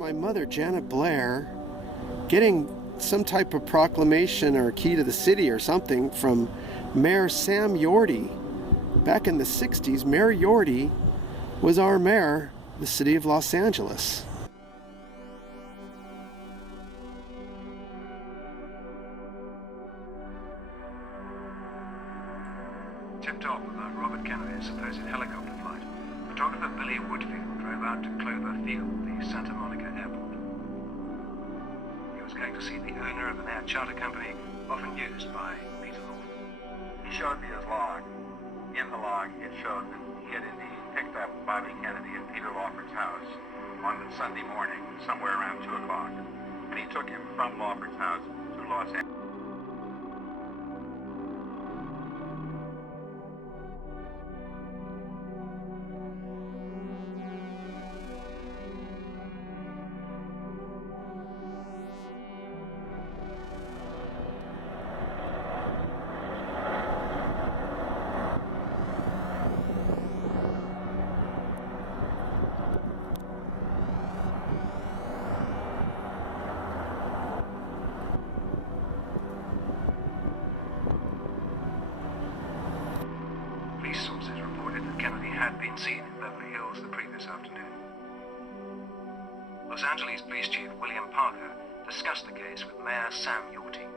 my mother, Janet Blair, getting some type of proclamation or key to the city or something from Mayor Sam Yorty. Back in the 60s, Mayor Yorty was our mayor of the city of Los Angeles. Tipped off about Robert Kennedy's supposed helicopter flight, photographer Billy Woodfield drove out to Clover Field, the Santa Monica airport. He was going to see the owner of an air charter company often used by Peter Lawford. He showed me his log. In the log, it showed that he had indeed picked up Bobby Kennedy at Peter Lawford's house on Sunday morning, somewhere around 2 o'clock. And he took him from Lawford's house to Los Angeles. Police sources reported that Kennedy had been seen in Beverly Hills the previous afternoon. Los Angeles Police Chief William Parker discussed the case with Mayor Sam Yorty.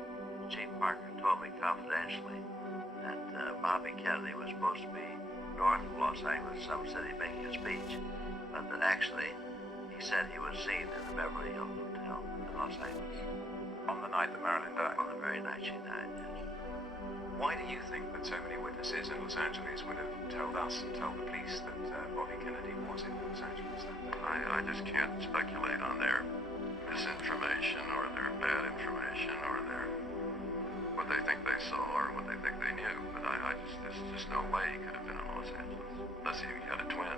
Chief Parker told me confidentially that Bobby Kennedy was supposed to be north of Los Angeles, some city, making a speech, but that actually he said he was seen in the Beverly Hills Hotel in Los Angeles. On the night that Marilyn died. On the very night she died, yes. Why do you think that so many witnesses in Los Angeles would have told us and told the police that Bobby Kennedy was in Los Angeles that day? I just can't speculate on their misinformation or their bad information or their what they think they saw or what they think they knew. But there's just no way he could have been in Los Angeles unless he had a twin.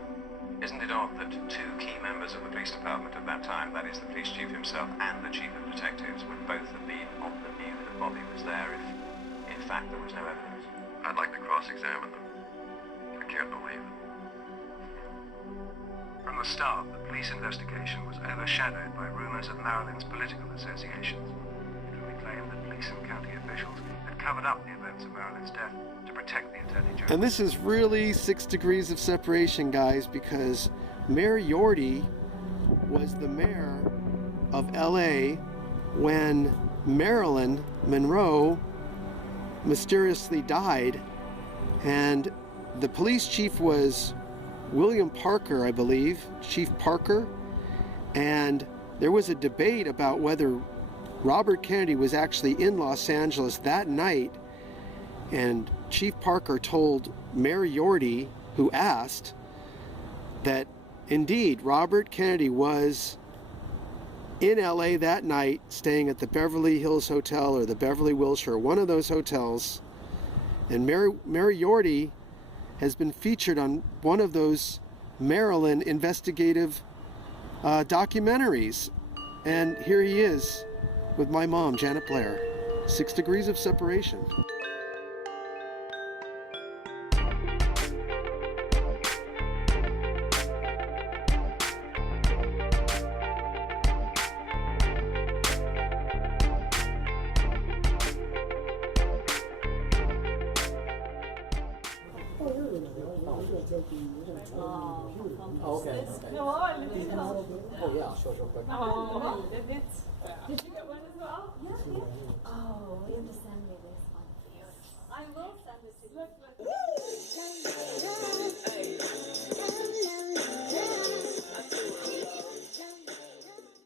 Isn't it odd that two key members of the police department at that time, that is the police chief himself and the chief of detectives, would both have been of the view that Bobby was there if, in fact, there was no evidence? I'd like to cross-examine them. I can't believe it. From the start, the police investigation was overshadowed by rumors of Marilyn's political associations. It would be claimed that police and county officials had covered up the events of Marilyn's death to protect the Attorney General. And this is really 6 degrees of separation, guys, because Mayor Yorty was the mayor of LA when Marilyn Monroe mysteriously died, and the police chief was William Parker, I believe, Chief Parker, and there was a debate about whether Robert Kennedy was actually in Los Angeles that night, and Chief Parker told Mayor Yorty, who asked, that indeed Robert Kennedy was in LA that night, staying at the Beverly Hills Hotel or the Beverly Wilshire, one of those hotels. And Mayor Yorty has been featured on one of those Maryland investigative documentaries. And here he is with my mom, Janet Blair. 6 degrees of separation. Okay. Oh yeah, sure. Oh, did you get one as well? Yeah. Oh, you have to send me this one. I will send it to you.